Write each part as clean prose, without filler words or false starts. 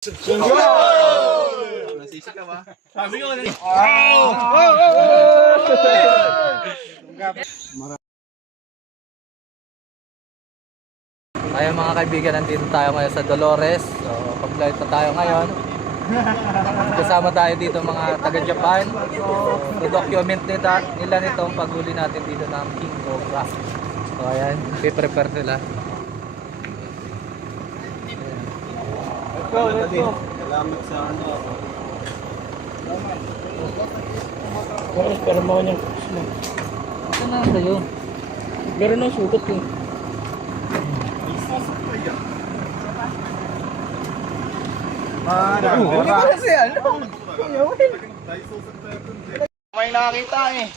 Nasisi ka ba? Sabi ko na. Ayun mga kaibigan, nandito tayo ngayon sa Dolores. So, pag-flight na tayo ngayon. Kasama tayo dito mga taga-Japan. So, document nila nitong paghuli natin dito ng King Cobra. So, ayan, prepare sila. Let's go. Salamat sa ano. Pero mo niyang. Ito na sa'yo. Meron ng sutot eh. Hindi ko kasi ano. May nakakita eh.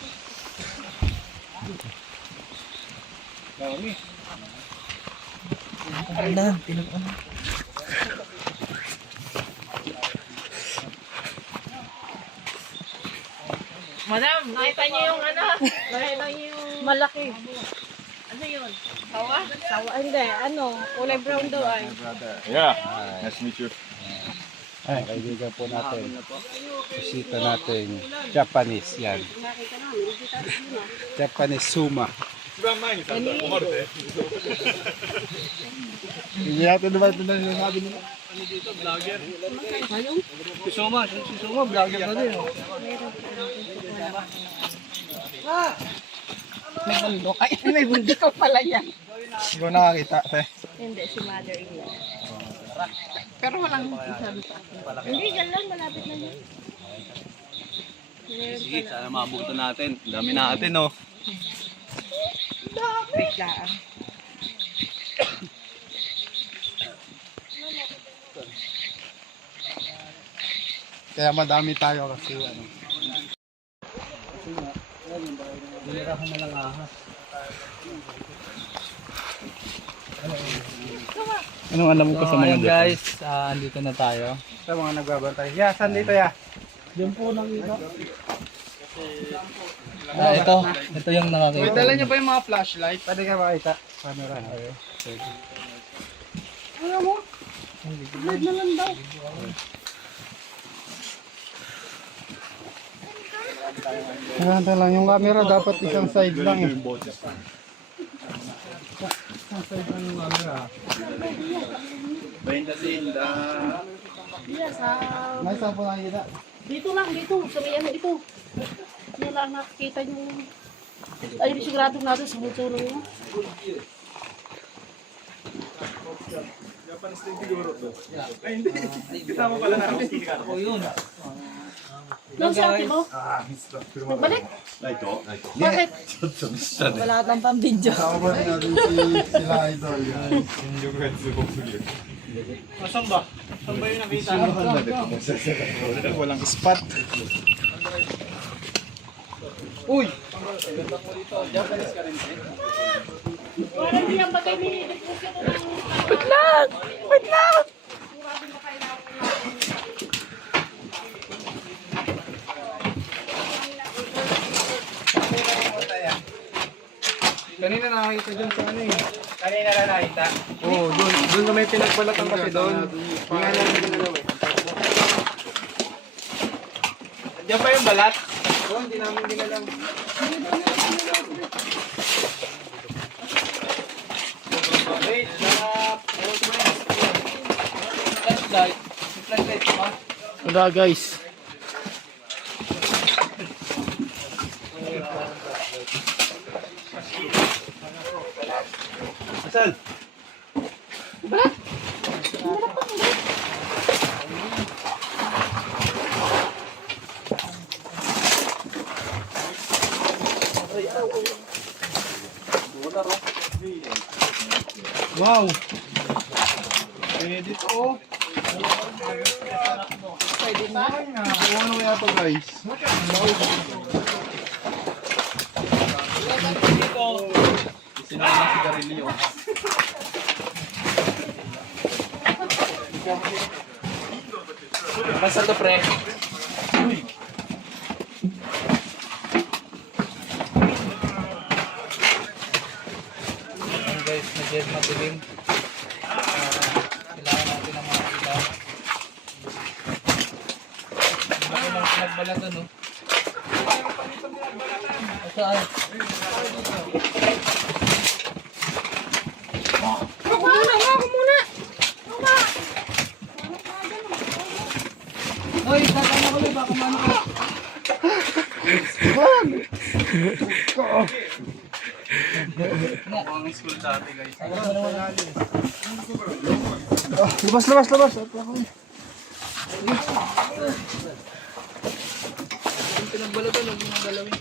Madam, nakita niyo yung ano? Nakita niyo yung malaki. Ano yun? Sawa? Sawa? Hindi, ano? Kulay brown daw ay. Yeah. Nice to meet you. Ay, kaibigan po natin. Bisita natin. Japanese yan. Japanese Suma. Hindi natin naman ito na sinasabi nila. Si Soma, vlogger na din. May bundok. Ay, may bundok ka pala yan. Hindi ko nakakita. Hindi, si mother-in-law. Pero walang sabi sa akin. Hindi, dyan lang, malapit na yun. Sige, sana mabuto natin. Dami natin oh. Wait lang. Kaya madami tayo kasi ano. Dinirahan na lang ahas. Anong alam mo ko sa mga Ayun guys, andito na tayo. Sa mga nagbabantay. Yeah, saan dito ya? Ito yung nakakita. Dala niyo ba yung mga flashlight? Pwede ka makita. Camera. Maganda lang. Yung camera dapat isang side lang eh. Isang side lang yung camera. Yes, May saan po nakikita? dito lang, dito. Sa may ano, ito. Yan lang nakikita nyo. Ayun, sigurado natin sa mutulo nyo. Kasama pala namin. Oh, yun. Doon si ate mo? Nagbalik? Bakit? Wala kang pang-video. Kasama ba natin sila idol? Saan ba? Saan ba yung nakita? Walang spot. Uy! Parang hindi ang bagay ni Wait lang! Wait lang! Kanina nakakita dyan sa ano eh. Kanina na nakita. Oo, doon kami pinagbalatan kasi doon. Nga namin ginagawa. Diyan pa yung balat? Oo, hindi namin ginalang. Wait, Flashlight. May flashlight pa. Wala guys. Asal? Wow! Pwede to. Pwede ba? Ano kaya to guys? Sinama ng sigarilyo. Basta to pre. guys, medyo madilim. Kailangan natin ng mga ilaw. pinagbalatan, no? Saan? Ako muna! Hoy, tatama ko lang, baka mano ka. Ang school dati guys. Labas. Pinagbalatan, huwag mo galawin.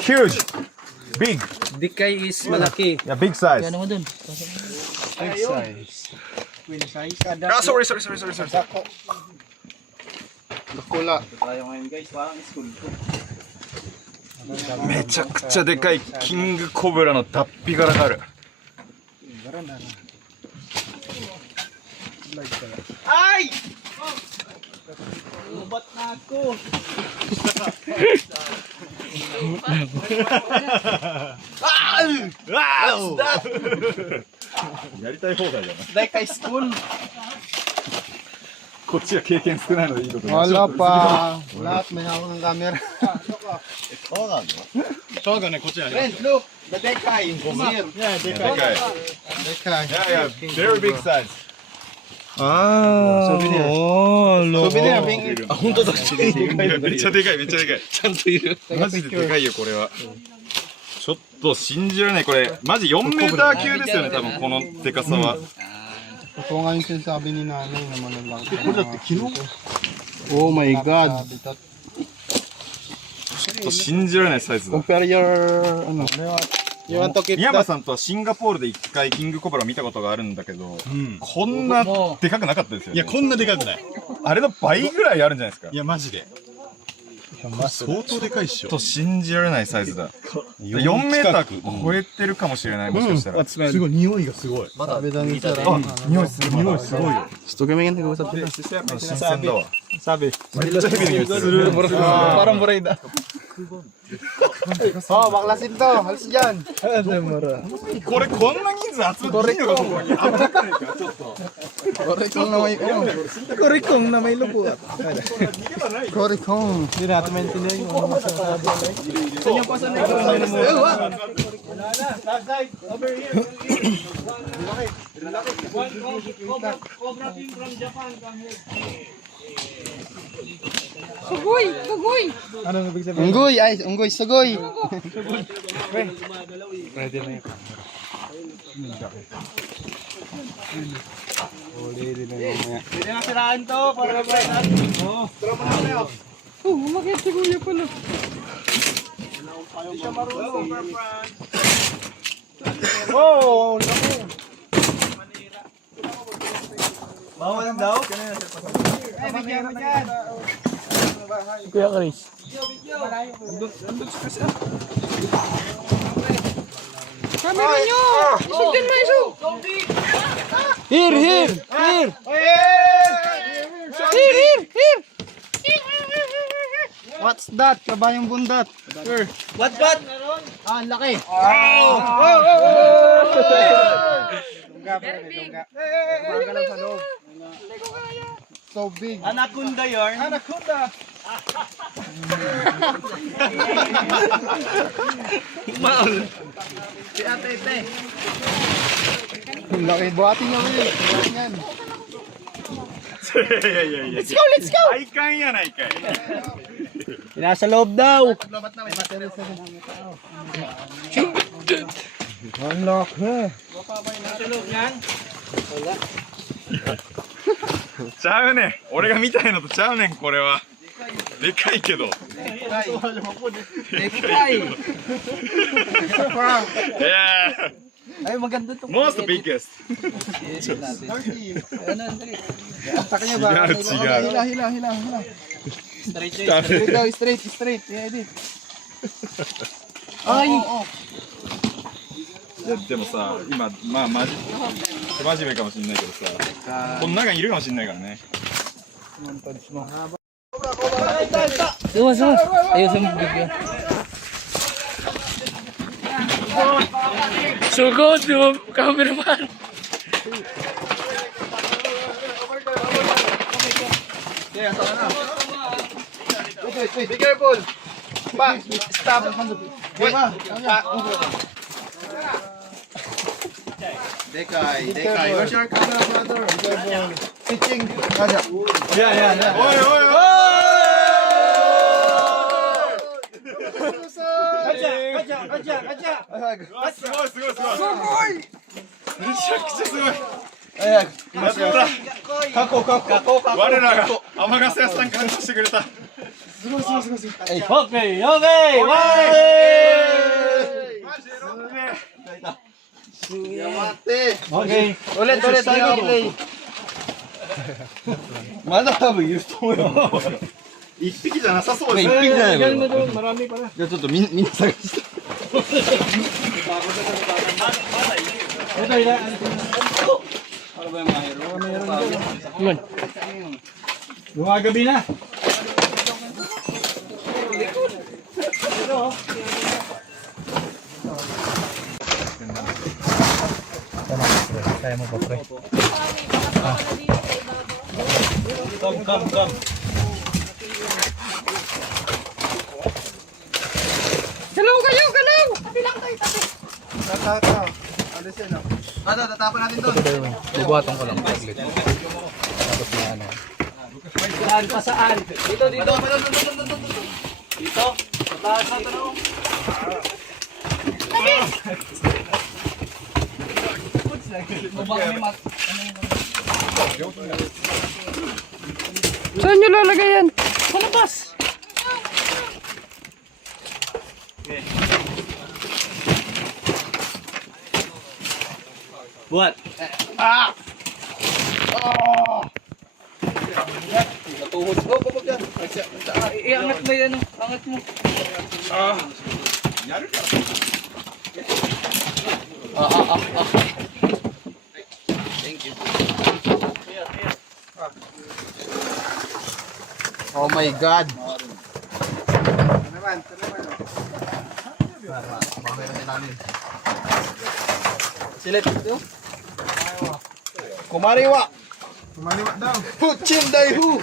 Huge! Big! Dikay is malaki. Yeah, big size. Ano mo dun? Ah, sorry. Nakula. Tayo ngayon guys, parang school ko. めちゃくちゃでかいキングコブラの脱皮柄がある。Ay! Lubat na ako. やりたい放題だな。 Like school. こっちは経験少ないのでいいことだ。 Wala pa. Lahat may hawak ng camera. Friend, look! The Dekai in here. Yeah, でかい。 Dikay. Yeah, very big size. Souvenir. Souvenir. あ、本当だ。めっちゃでかい。ちゃんといる。マジででかいよ、これは。ちょっと信じられない。これ、マジ4メーター級ですよね、多分このでかさは。 Ito nga yung sinasabi ni nanay na malalaki. Oh my God. ちょっと信じられないサイズだ。 Compare your, ano. You want to keep 宮山さんとはシンガポールで1回キングコブラ見たことがあるんだけど、こんなでかくなかったですよね。いや、こんなでかくない。あれの倍ぐらいあるんじゃないですか。いや、マジで。相当でかいっしょ。ちょっと信じられないサイズだ。4メーター超えてるかもしれない、もしかしたら。すごい、匂いがすごい。Sabi daw ni Sir. 匂いする。匂いすごいよ。 Gusto kami nga nag-uusap sila. 新鮮だわ。 Sabi. めっちゃヘビの匂いする。 Parang buray na. Oh, baklasin to. Halis dyan. これこんな人数集まっていいのか、ここに。危なくないか、ちょっと。 Korikong na may, Korikong na may lubot. Korikong. Hindi natin maintindihan yung ano masasabi. Saan yung pasan na Sugoy! Sugoy! Anong ibig sabihin? Unggoy! Ay, unggoy, sugoy! Pwede na yun. Huli din na yun. Hindi na siraan to, para ba yan? Oo. Tara mo na kayo. Oh, umakit si Kuya pala. Hindi siya marunong. Oh, laki! Bawal daw? Ay, bigyan mo dyan! Kuya Chris. Camera nyo! Isugdan mo, isug! Here! Here! Here! What's that? Kabayang bundat. What? Ah, ang laki. Lungga, pwede, lungga. Lungga lang sa loob. So big. Anaconda yarn. Anaconda! Maul. Si ate. Ang laki. Buhatin niya ulit. Buhatin yan. いやいやいや。 Let's go! Let's go! 体感やないかい。 Nasa loob daw. Lobat na, may battery sa Ang laki. Nasa loob yan. ちゃうねん。俺が見たいのとちゃうねん、これは。でかいけど。でかい。いや Ay, maganda to. most biggest. Taka niya ba?違う違う。 Hila. Straight Straight daw, straight. Yeah, di. いやでもさ、今、まあ、真面目かもしれないけどさ、この中にいるかもしれないからね。 Semua, semua. Ayo semua bigyan. Sugod yung cameraman. Wait, be careful. Pa, stop. Wait. Dekay, where's your camera, brother? Be careful. Teaching. Aja. Yeah. おいおいおい あすごいすごいすごいめちゃくちゃすごいやった我らが天笠屋さん感動してくれたすごい Okay. Yamate. Okay. Ulit tayo play. まだ多分いると思うよ。一匹じゃなさそうです一匹じゃないこれ。 Marami pa na. じゃあちょっとみんな探して。 Ito ila. Ano ba yung mga hero? Meron. Gumagabi na. Kaya mo pa, pre. Come. Galaw kayo, galaw! Tabi lang tayo, tabi. Alisin, no? Tatapon natin doon. Bubuhaton ko lang saglit. Tapos na ano. Saan pa saan? Dito. Dito. Sa taas na tanong. Saan nyo lalagay yan? Sa labas. Buat. Tuhod. Oh, babag yan. Iangat mo yan, angat mo. Oh my God. Silit. Kumariwa. Kumariwa daw. Puchin daihu.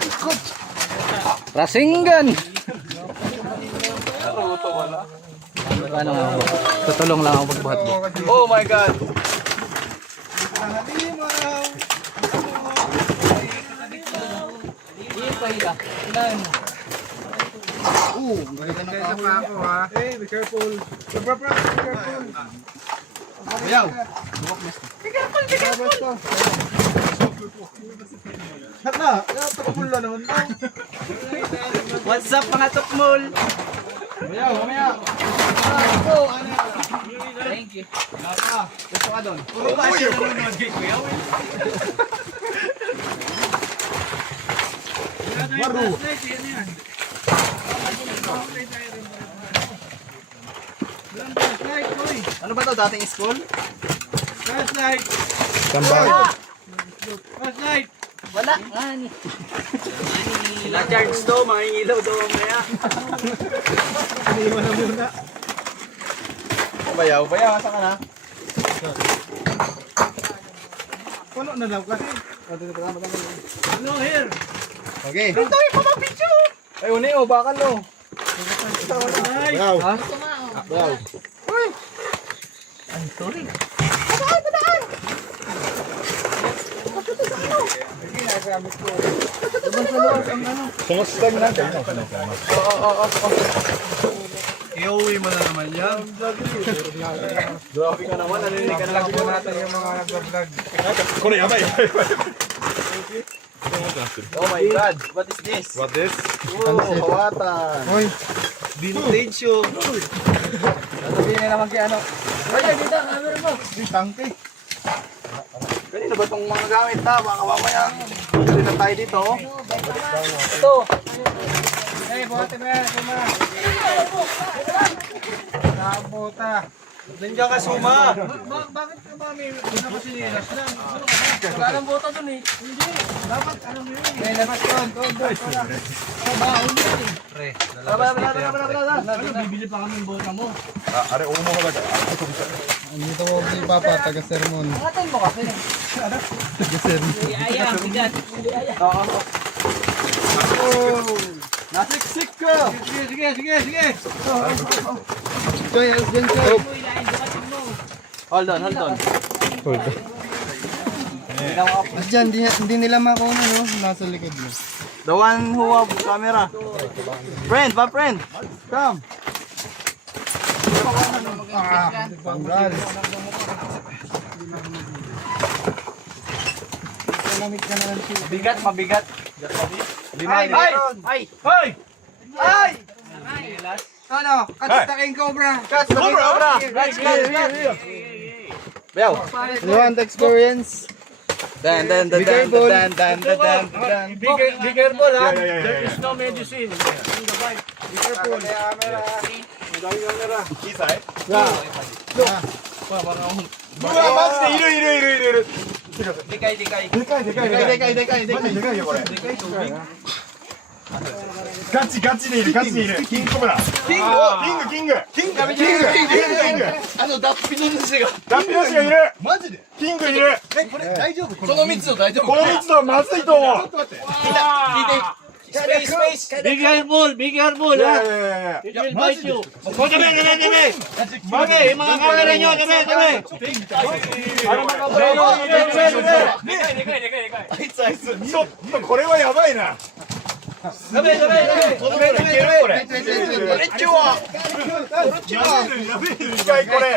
Rasinggan! Ano nga ako? Tutulong lang ako pagbuhat mo. Oh my God. Ang ganda ng kahoy. Hey, be careful. Be careful. Ayaw. Be careful. Hatna, takapula naman daw. What's up mga tukmol? Mamaya. Thank you. Gusto ka doon. Puro ba siya nanonood kay Kuya? Maru. Ano ba to dating school? Flashlight! Kambal. Flashlight! Wala nga ni. Na-charge to, mangingilaw daw mamaya. Iniwan na muna. Bayaw, saan ka na? Puno na daw kasi. Ano, here? Okay. Ay, uni, bakal lo. Ay! Bayaw. Bayaw. Ay, sorry. Sumustag natin. Iuwi mo na naman yan. Grabe ka naman, narinig ka na lang po natin yung mga nag-vlog. これやばい Oh my God, what is this? What this? Oh, kawatan. Hoy, Vintage yun. sabihin nila naman kay ano. Ay, dito, camera mo. Di tangke. Kanina ba itong mga gamit ha? Baka mamaya. Dali na tayo dito. Ito. buhati mo yan, Suma. Nakabuta. Nandiyan ka, Suma. Bakit ka ba may pinapasinilas lang? Wala nang bota dun eh. Hindi. Dapat ano mo yun. May labas yun. Doon. Baon yun eh. Pre, Bibili pa kami yung bota mo. あれ大物だから。 Andito ko kay Papa, taga-sermon. Angatan mo kasi. Taga-sermon. Ay, bigat. Nasiksik ka. Sige. Choy, as dyan, Choy. Hold on. As dyan, hindi nila makuha, no? Nasa likod mo. The one who have camera. Friend. Come. Panggal. Mabigat. Ay! Ano? Katstaking cobra. Cobra! Bel. You want experience? Dan. Be careful. Be careful ha. There is no medicine. Be careful ha. It will bite you. Tabi, yung mga camera nyo, tabi. Ano mga これはやばいな。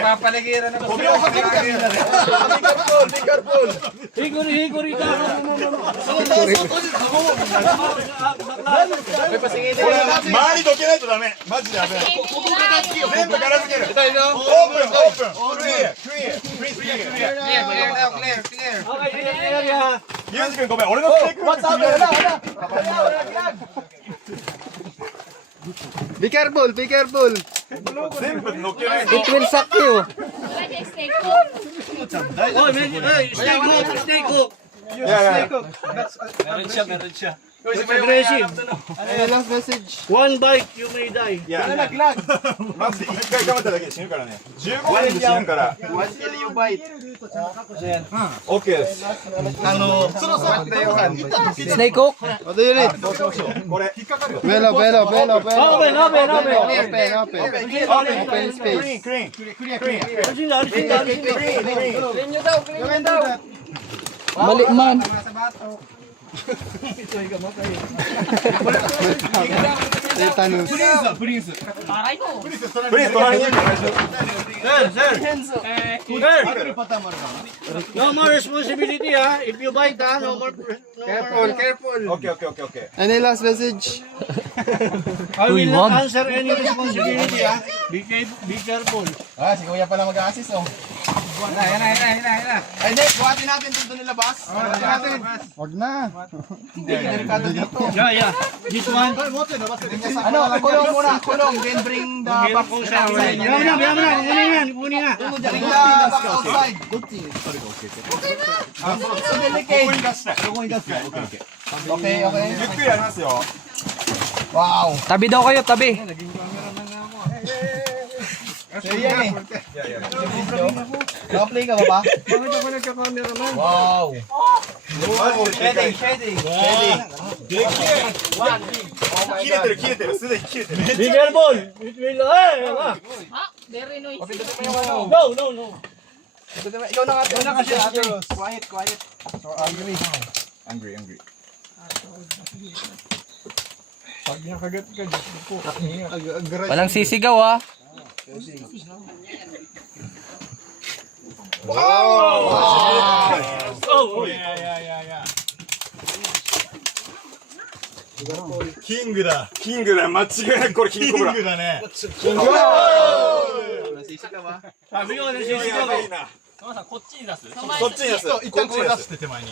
Papaligiran na to. Higuri ka. Be careful, be careful. it will suck you. Snake hook. Meron siya. Aggressive. Ano last message? One bite, you may die. マジで1回頑張っただけで死ぬからね。15年で死ぬから。OK です。 Snake hook? What do you need? これ。 Velo. Open. Open space. クリーン。 Mali man. Tetanus. プリンス隣にいるから大丈夫。 No more responsibility ha. If you bite ha, no more. Careful. OK。 Any last message? I will Uy, not wag. answer any responsibility ha. Be careful. Ah, si Kuya pala mag-assist, oh. Yan na. Ay, hindi. Buhatin natin dito nilabas. Wag na. Yeah. This one. Ano, kulong muna. Kulong. Then bring the box outside. Kunin na. Bring the box outside. So delicate. Okay. ゆっくりやりますよ。 Wow. Tabi daw kayo, tabi. So yan eh. Naka-play ka ba ba? Bakit ako nagka-cameraman? Wow. Shedding. 切れてる。すでに切れてる。 Be careful. It will. Very noisy. No. Ikaw na kasi. Quiet. Angry. Walang sisigaw ah. Yeah. キングだ。キングだ。間違いなくこれキングコブラ。だね。 Sabi ko, やばいな。こっちに出す。一旦これ出して手前に。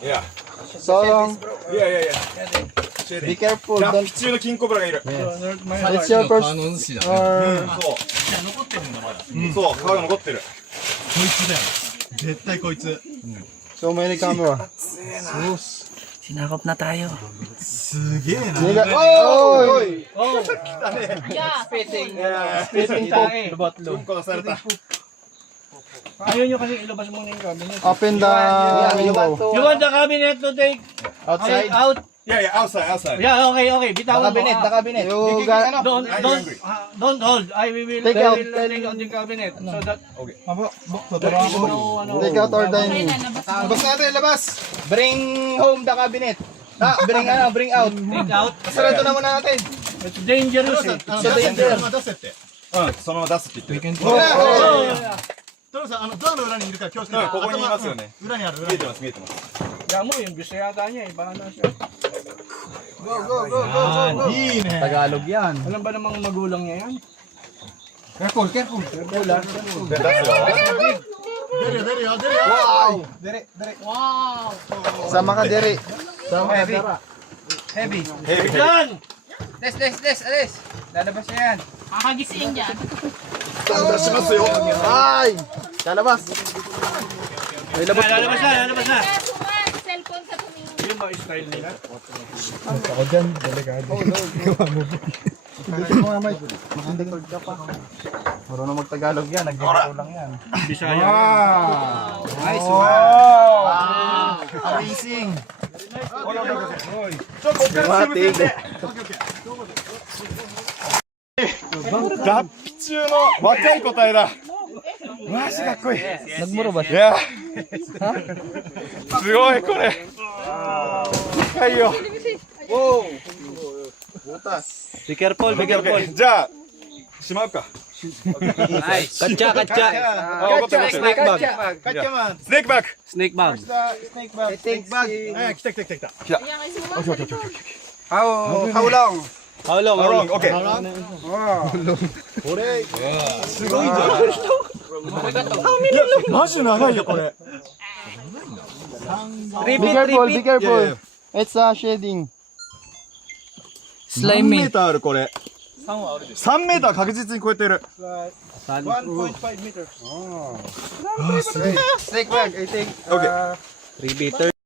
いや。 So long. いや。シェーディ Be ング careful. 脱 Don't. 皮中の金コブラがいる It's your first. Or そう皮が残ってる so many camera. Sinakop na tayo. Oh! Yeah. Spitting tae. うんこ出された Ayaw nyo kasi ilabas muna yung cabinet. Open the window. You want the cabinet to take Outside. out? いやいや、outside, outside. Yeah, okay, okay. Bitawan mo. The cabinet. You got. Don't hold. I will Take out. take out the cabinet. So that Take out our dining. Labas natin, labas. Bring home the cabinet. Bring out. take out. Sarado na muna natin. It's dangerous eh. うん、そのまま出すって言ってる。Oh, うん、ここにいますよね。見えてます、見えてます。 yeah, mo yung gusto yata niya eh. Bahala siya. Tagalog yan. Alam ba namang magulang niya yan? で、出すよ。 Sama ka diri. Heavy. Heavy. Yan! Alis. Lalabas niya yan. Kakagising dyan. 出しますよ。 Ay! Lalabas. Lalabas na. Cellphone sa tumingin. Yun ba style nila? Marunong mag-Tagalog yan. Nag-dito lang yan. Bisaya. Nice one. Amazing. ちょっとここからすぐ出て。脱皮中の若い個体だ。マジかっこいい。 Nagmuro ba い siya? や、すごいこれ。高いよ。 Be careful, be careful. じゃあ、しまうか。 Katcha, katcha. あ、わかったわかった。 Snake bag. Katyaman. スネークバック。 Snake bag. Snake bag. Snake bag. 来た来た来た来た。 Kaya kasi mo How long? How long? How long? Okay. すごいじゃん。マジ長いよこれ。 Be Repeat, careful, be repeat. careful. It's shading. 何メー Slimy. ターあるこれ。3メーター確実に超えてる。 1.5 meters. Snake bag, I think. Okay. 3 meter.